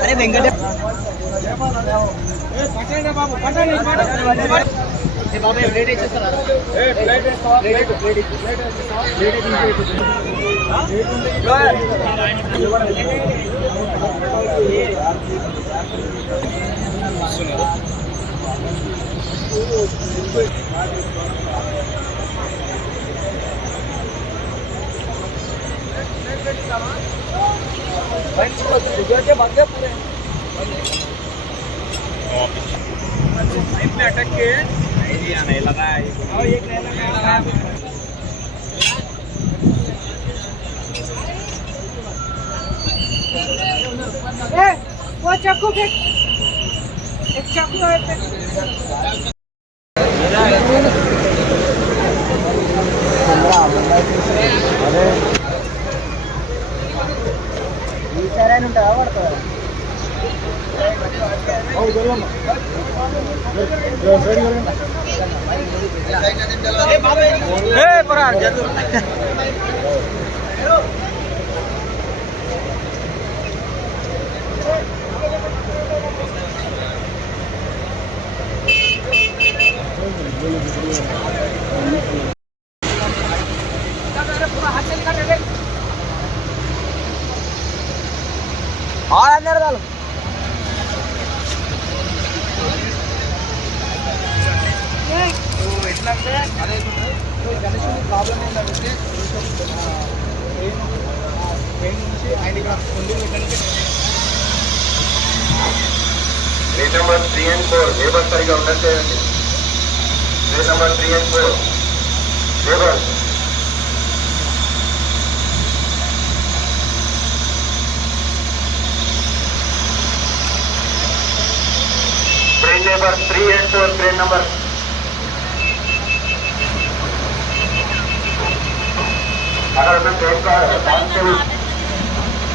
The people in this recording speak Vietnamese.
అరే వెంకట బాబాయ్ ప్లేట్ ఇచ్చేస్తారా ప్లేట్ ప్లేట్ अटक के नहीं लगा और एक नहीं लगा ए, वो चाकू फेंक एक चाकू है ఏ పరా జరుగు Thank you. అందరు వాళ్ళు ఎట్లంటే అదే గణేషుని ప్రాబ్లం ఏంటంటే ట్రైన్ ట్రైన్ నుంచి ఆయన number three and four labour సరిగా ఉండదు చేయండి number three and four labour labour three and four crane number अगर मैं देखता